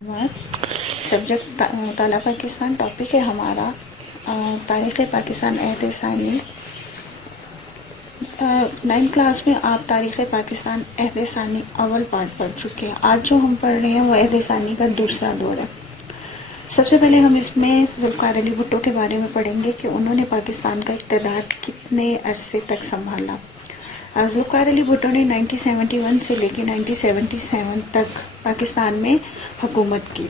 Subject مطالعہ Pakistan, topic ہے ہمارا تاریخ پاکستان عہد ثانی۔ 9 کلاس میں آپ تاریخ پاکستان عہد ثانی اول پارٹ پڑھ چکے ہیں۔ آج جو ہم پڑھ رہے ہیں وہ عہد ثانی کا دوسرا دور ہے۔ سب سے پہلے ہم اس میں ذوالفقار علی بھٹو کے بارے میں پڑھیں گے کہ انہوں نے پاکستان کا اقتدار کتنے عرصے تک سنبھالا۔ ذوالفقار علی بھٹو نے 1971 سے لے کے 1977 تک پاکستان میں حکومت کی۔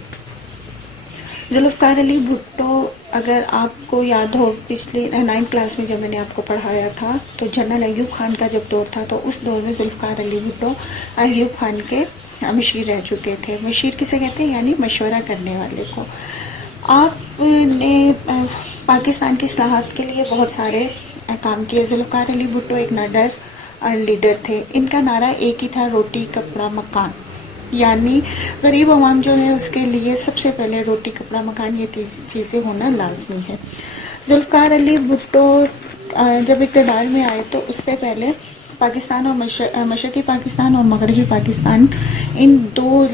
ذوالفقار علی بھٹو، اگر آپ کو یاد ہو پچھلی 9 کلاس میں جب میں نے آپ کو پڑھایا تھا تو جنرل ایوب خان کا جب دور تھا تو اس دور میں ذوالفقار علی بھٹو ایوب خان کے مشیر رہ چکے تھے۔ مشیر کسے کہتے ہیں؟ یعنی مشورہ کرنے والے کو۔ آپ نے پاکستان کی اصلاحات کے لیے بہت سارے کام کیے۔ ذوالفقار علی بھٹو ایک نڈر لیڈر تھے۔ ان کا نعرہ ایک ہی تھا، روٹی کپڑا مکان، یعنی غریب عوام جو ہے اس کے لیے سب سے پہلے روٹی کپڑا مکان، یہ چیزیں ہونا لازمی ہے۔ ذوالفقار علی بھٹو جب اقتدار میں آئے تو اس سے پہلے پاکستان اور مشرقی پاکستان اور مغربی پاکستان، ان دو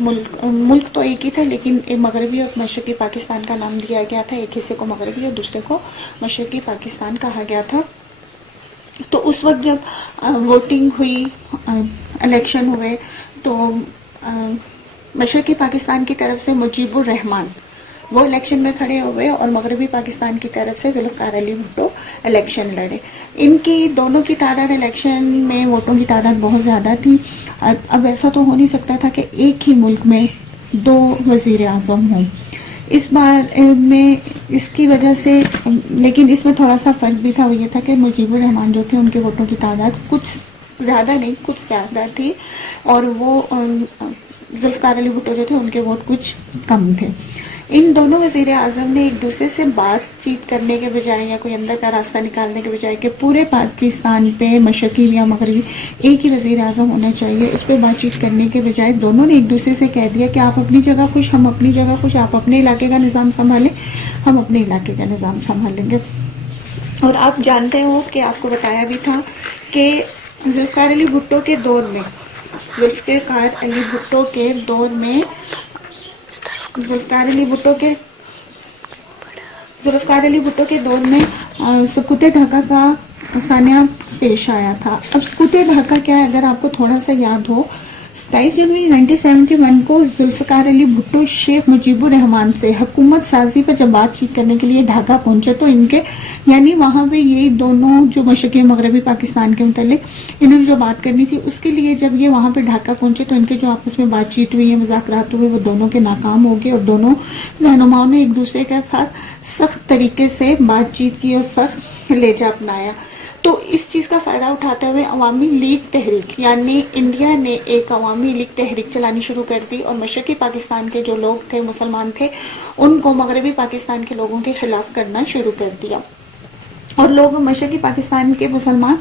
ملک تو ایک ہی تھا، لیکن مغربی اور مشرقی پاکستان کا نام دیا گیا تھا۔ ایک حصے کو مغربی اور دوسرے کو مشرقی پاکستان کہا گیا تھا۔ تو اس وقت جب ووٹنگ ہوئی، الیکشن ہوئے، تو مشرقی پاکستان کی طرف سے مجیب الرحمان وہ الیکشن میں کھڑے ہوئے اور مغربی پاکستان کی طرف سے ذوالفقار علی بھٹو الیکشن لڑے۔ ان کی دونوں کی تعداد الیکشن میں ووٹوں کی تعداد بہت زیادہ تھی۔ اب ایسا تو ہو نہیں سکتا تھا کہ ایک ہی ملک میں 2 وزیر اعظم ہوں۔ اس بار میں اس کی وجہ سے، لیکن اس میں تھوڑا سا فرق بھی تھا، وہ یہ تھا کہ مجیب الرحمان جو تھے ان کے ووٹوں کی تعداد کچھ زیادہ نہیں، کچھ زیادہ تھی، اور وہ ذوالفقار علی بھٹو جو تھے ان کے ووٹ کچھ کم تھے۔ ان دونوں وزیر اعظم نے ایک دوسرے سے بات چیت کرنے کے بجائے یا کوئی اندر کا راستہ نکالنے کے بجائے کہ پورے پاکستان پہ مشرقی یا مغربی ایک ہی وزیر اعظم ہونا چاہیے، اس پہ بات چیت کرنے کے بجائے دونوں نے ایک دوسرے سے کہہ دیا کہ آپ اپنی جگہ خوش، ہم اپنی جگہ خوش، آپ اپنے علاقے کا نظام سنبھالیں، ہم اپنے علاقے کا نظام سنبھالیں گے۔ اور آپ جانتے ہو کہ آپ کو بتایا بھی تھا کہ ذوالفقار علی بھٹو کے دور میں ذوالفقار علی بھٹو کے دور میں سقوط ڈھاکہ کا سانحہ پیش آیا تھا۔ اب سقوط ڈھاکہ کیا ہے اگر آپ کو تھوڑا سا یاد ہو، 27 جنوری 1971 کو ذوالفقار علی بھٹو شیخ مجیب الرحمان سے حکومت سازی پر جب بات چیت کرنے کے لیے ڈھاکہ پہنچے تو ان کے، یعنی وہاں پہ یہ دونوں جو مشرقی اور مغربی پاکستان کے متعلق انہوں نے جو بات کرنی تھی، اس کے لیے جب یہ وہاں پہ ڈھاکہ پہنچے تو ان کے جو آپس میں بات چیت ہوئی ہے، مذاکرات ہوئے، وہ دونوں کے ناکام ہو گئے، اور دونوں رہنماؤں نے ایک دوسرے کے ساتھ سخت طریقے سے بات چیت کی اور سخت لہجہ اپنایا۔ تو اس چیز کا فائدہ اٹھاتے ہوئے عوامی لیگ تحریک، یعنی انڈیا نے ایک عوامی لیگ تحریک چلانی شروع کر دی، اور مشرقی پاکستان کے جو لوگ تھے، مسلمان تھے، ان کو مغربی پاکستان کے لوگوں کے خلاف کرنا شروع کر دیا، اور لوگ مشرقی پاکستان کے مسلمان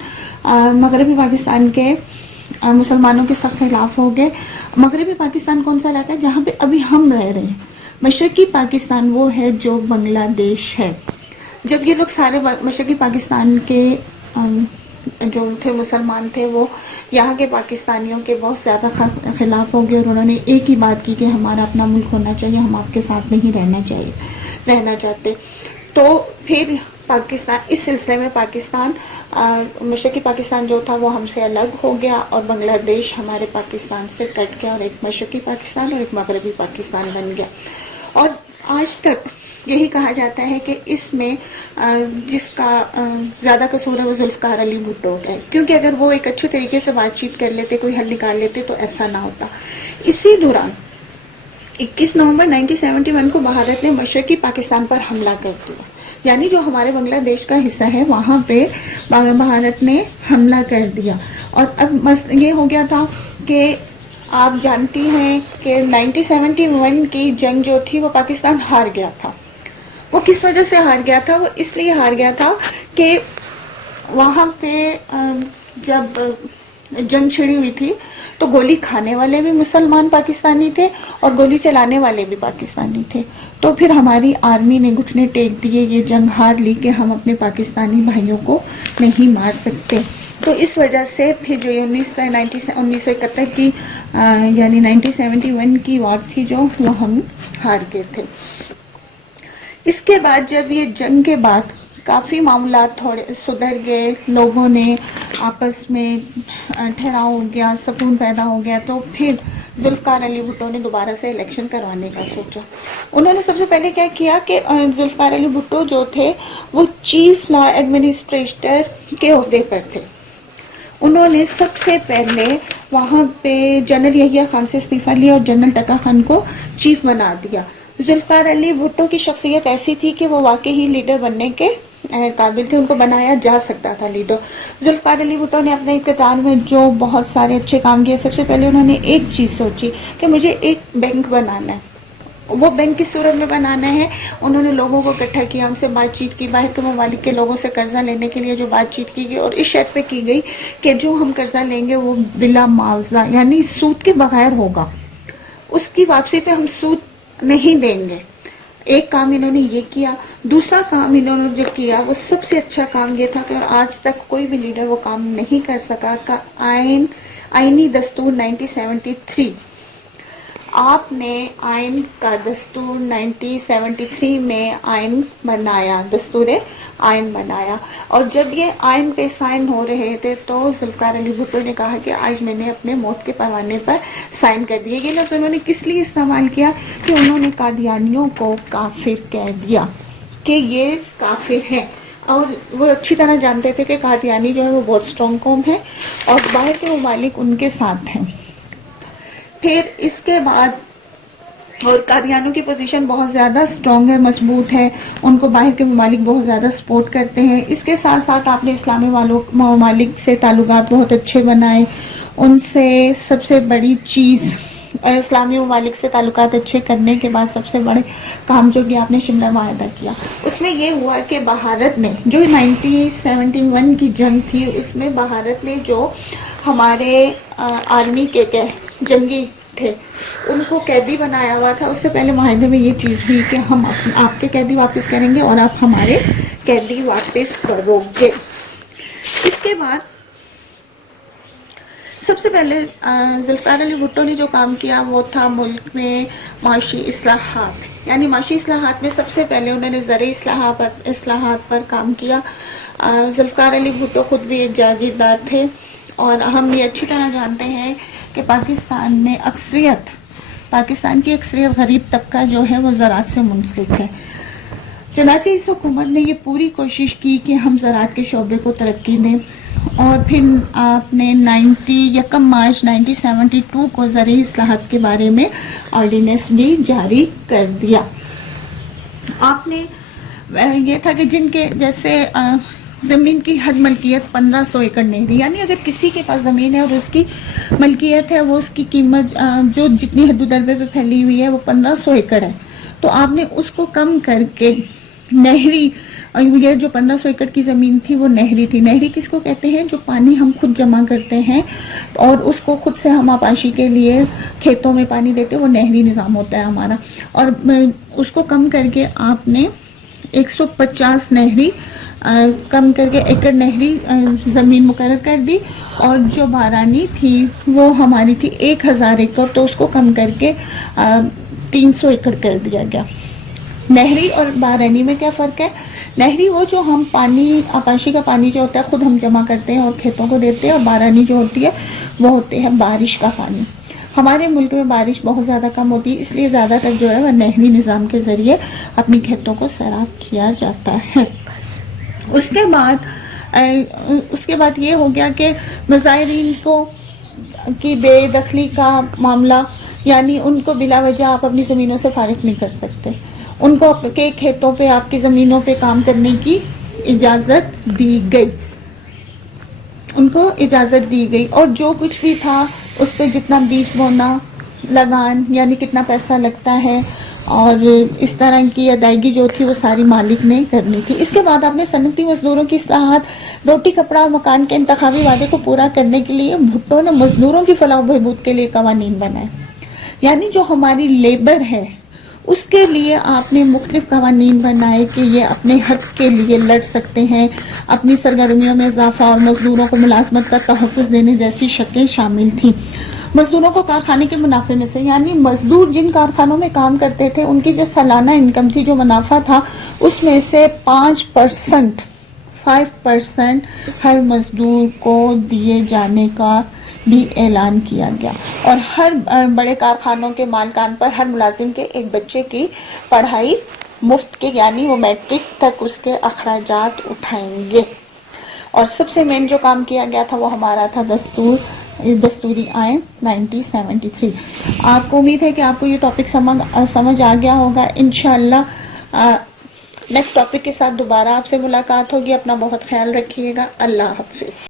مغربی پاکستان کے مسلمانوں کے سخت خلاف ہو گئے۔ مغربی پاکستان کون سا علاقہ ہے جہاں پہ ابھی ہم رہ رہے ہیں؟ مشرقی پاکستان وہ ہے جو بنگلہ دیش ہے۔ جب یہ لوگ سارے مشرقی پاکستان کے جو تھے مسلمان تھے، وہ یہاں کے پاکستانیوں کے بہت زیادہ خلاف ہو گئے، اور انہوں نے ایک ہی بات کی کہ ہمارا اپنا ملک ہونا چاہیے، ہم آپ کے ساتھ نہیں رہنا چاہتے۔ تو پھر پاکستان اس سلسلے میں مشرقی پاکستان جو تھا وہ ہم سے الگ ہو گیا، اور بنگلہ دیش ہمارے پاکستان سے کٹ گیا، اور ایک مشرقی پاکستان اور ایک مغربی پاکستان بن گیا۔ اور آج تک یہی کہا جاتا ہے کہ اس میں جس کا زیادہ قصور ہے وہ ذوالفقار علی بھٹو ہے، کیونکہ اگر وہ ایک اچھے طریقے سے بات چیت کر لیتے، کوئی حل نکال لیتے تو ایسا نہ ہوتا۔ اسی دوران 21 نومبر 1971 کو بھارت نے مشرقی پاکستان پر حملہ کر دیا، یعنی جو ہمارے بنگلہ دیش کا حصہ ہے وہاں پہ بھارت نے حملہ کر دیا۔ اور اب یہ ہو گیا تھا کہ آپ جانتی ہیں کہ 1971 کی جنگ جو تھی وہ پاکستان ہار گیا تھا۔ وہ کس وجہ سے ہار گیا تھا؟ وہ اس لیے ہار گیا تھا کہ وہاں پہ جب جنگ چھڑی ہوئی تھی تو گولی کھانے والے بھی مسلمان پاکستانی تھے اور گولی چلانے والے بھی پاکستانی تھے۔ تو پھر ہماری آرمی نے گھٹنے ٹیک دیے، یہ جنگ ہار لی کہ ہم اپنے پاکستانی بھائیوں کو نہیں مار سکتے۔ تو اس وجہ سے پھر جو یہ 1971 کی یعنی 1971 کی وار تھی جو وہ ہم ہار گئے تھے. اس کے بعد جب یہ جنگ کے بعد کافی معاملات تھوڑے سدھر گئے، لوگوں نے آپس میں ٹھہراؤ ہو گیا، سکون پیدا ہو گیا، تو پھر ذوالفقار علی بھٹو نے دوبارہ سے الیکشن کروانے کا سوچا. انہوں نے سب سے پہلے کیا کیا کہ ذوالفقار علی بھٹو جو تھے وہ چیف لا ایڈمنسٹریٹر کے عہدے پر تھے. انہوں نے سب سے پہلے وہاں پہ جنرل یحییٰ خان سے استعفیٰ لیا اور جنرل ٹکا خان کو چیف بنا دیا. ذوالفقار علی بھٹو کی شخصیت ایسی تھی کہ وہ واقعی لیڈر بننے کے قابل تھے، ان کو بنایا جا سکتا تھا لیڈر. ذوالفقار علی بھٹو نے اپنے اقتدار میں جو بہت سارے اچھے کام کیے. سب سے پہلے انہوں نے ایک چیز سوچی کہ مجھے ایک بینک بنانا ہے. وہ بینک کس صورت میں بنانا ہے؟ انہوں نے لوگوں کو اکٹھا کیا، ان سے بات چیت کی، باہر کے ممالک کے لوگوں سے قرضہ لینے کے لیے جو بات چیت کی گئی، اور اس شرط پہ کی گئی کہ جو ہم قرضہ لیں گے وہ بلا معاوضہ یعنی سود کے بغیر ہوگا، اس کی واپسی پہ ہم سود نہیں دیں گے. ایک کام انہوں نے یہ کیا. دوسرا کام انہوں نے جو کیا وہ سب سے اچھا کام یہ تھا کہ آج تک کوئی بھی لیڈر وہ کام نہیں کر سکا کا آئینی دستور 1973. آپ نے آئین کا دستور 1973 میں آئین بنایا، دستور آئین بنایا. اور جب یہ آئین پہ سائن ہو رہے تھے تو ذوالفقار علی بھٹو نے کہا کہ آج میں نے اپنے موت کے پروانے پر سائن کر دیے. یہ لفظ انہوں نے کس لیے استعمال کیا کہ انہوں نے قادیانیوں کو کافر کہہ دیا کہ یہ کافر ہیں. اور وہ اچھی طرح جانتے تھے کہ قادیانی جو ہے وہ بہت اسٹرانگ قوم ہے اور باہر کے ممالک ان کے ساتھ ہیں. پھر اس کے بعد اور قادیانیوں کی پوزیشن بہت زیادہ اسٹرانگ ہے، مضبوط ہے، ان کو باہر کے ممالک بہت زیادہ سپورٹ کرتے ہیں. اس کے ساتھ ساتھ آپ نے اسلامی ممالک سے تعلقات بہت اچھے بنائے. ان سے سب سے بڑی چیز اسلامی ممالک سے تعلقات اچھے کرنے کے بعد سب سے بڑے کام جو کہ آپ نے شملہ معاہدہ کیا. اس میں یہ ہوا کہ بھارت نے جو 1971 کی جنگ تھی اس میں بھارت نے جو ہمارے آرمی کے جنگی تھے ان کو قیدی بنایا ہوا تھا. اس سے پہلے معاہدے میں یہ چیز بھی کہ ہم آپ کے قیدی واپس کریں گے اور آپ ہمارے قیدی واپس کرو گے. اس کے بعد سب سے پہلے ذوالفقار علی بھٹو نے جو کام کیا وہ تھا ملک میں معاشی اصلاحات. یعنی معاشی اصلاحات میں سب سے پہلے انہوں نے زرعی اصلاحات پر کام کیا. ذوالفقار علی بھٹو خود بھی ایک جاگیردار تھے اور ہم یہ اچھی طرح جانتے ہیں کہ پاکستان کی اکثریت غریب طبقہ جو ہے وہ زراعت سے منسلک ہے. چنانچہ اس حکومت نے یہ پوری کوشش کی کہ ہم زراعت کے شعبے کو ترقی دیں اور پھر آپ نے 1 مارچ 1972 کو زرعی اصلاحات کے بارے میں آرڈیننس بھی جاری کر دیا. آپ نے یہ تھا کہ جن کے جیسے زمین کی حد ملکیت 1500 ایکڑ نہری، یعنی اگر کسی کے پاس زمین ہے اور اس کی ملکیت ہے وہ اس کی قیمت جو جتنی حد و دربے پہ پھیلی ہوئی ہے وہ 1500 ایکڑ ہے، تو آپ نے اس کو کم کر کے نہری، یہ جو 1500 ایکڑ کی زمین تھی وہ نہری تھی. نہری کس کو کہتے ہیں؟ جو پانی ہم خود جمع کرتے ہیں اور اس کو خود سے ہم آبپاشی کے لیے کھیتوں میں پانی دیتے ہیں، وہ نہری نظام ہوتا ہے ہمارا. اور اس کو کم کر کے آپ نے 150 نہری کم کر کے ایکڑ نہری زمین مقرر کر دی. اور جو بارانی تھی وہ ہماری تھی 1000 ایکڑ، تو اس کو کم کر کے 300 ایکڑ کر دیا گیا. نہری اور بارانی میں کیا فرق ہے؟ نہری وہ جو ہم پانی آبپاشی کا پانی جو ہوتا ہے خود ہم جمع کرتے ہیں اور کھیتوں کو دیتے ہیں، اور بارانی جو ہوتی ہے وہ ہوتے ہیں بارش کا پانی. ہمارے ملک میں بارش بہت زیادہ کم ہوتی ہے، اس لیے زیادہ تر جو ہے وہ نہری نظام کے ذریعے اپنی کھیتوں کو سیراب کیا جاتا ہے. اس کے بعد یہ ہو گیا کہ مظاہرین کی بے دخلی کا معاملہ، یعنی ان کو بلا وجہ آپ اپنی زمینوں سے فارغ نہیں کر سکتے. ان کو آپ کے کھیتوں پہ آپ کی زمینوں پہ کام کرنے کی اجازت دی گئی، ان کو اجازت دی گئی. اور جو کچھ بھی تھا اس پہ جتنا بیج بونا، لگان یعنی کتنا پیسہ لگتا ہے اور اس طرح کی ادائیگی جو تھی وہ ساری مالک نے کرنی تھی. اس کے بعد آپ نے صنعتی مزدوروں کی اصلاحات، روٹی کپڑا اور مکان کے انتخابی وعدے کو پورا کرنے کے لیے بھٹو نے مزدوروں کی فلاح و بہبود کے لیے قوانین بنائے. یعنی جو ہماری لیبر ہے اس کے لیے آپ نے مختلف قوانین بنائے کہ یہ اپنے حق کے لیے لڑ سکتے ہیں. اپنی سرگرمیوں میں اضافہ اور مزدوروں کو ملازمت کا تحفظ دینے جیسی شکلیں شامل تھیں. مزدوروں کو کارخانے کے منافع میں سے، یعنی مزدور جن کارخانوں میں کام کرتے تھے ان کی جو سالانہ انکم تھی، جو منافع تھا، اس میں سے 5% ہر مزدور کو دیے جانے کا بھی اعلان کیا گیا، اور ہر بڑے کارخانوں کے مالکان پر ہر ملازم کے ایک بچے کی پڑھائی مفت کے، یعنی وہ میٹرک تک اس کے اخراجات اٹھائیں گے. اور سب سے مین جو کام کیا گیا تھا وہ ہمارا تھا دستوری آئین 1973. آپ کو امید ہے کہ آپ کو یہ ٹاپک سمجھ آ گیا ہوگا. انشاءاللہ نیکسٹ ٹاپک کے ساتھ دوبارہ آپ سے ملاقات ہوگی. اپنا بہت خیال رکھیے گا. اللہ حافظ.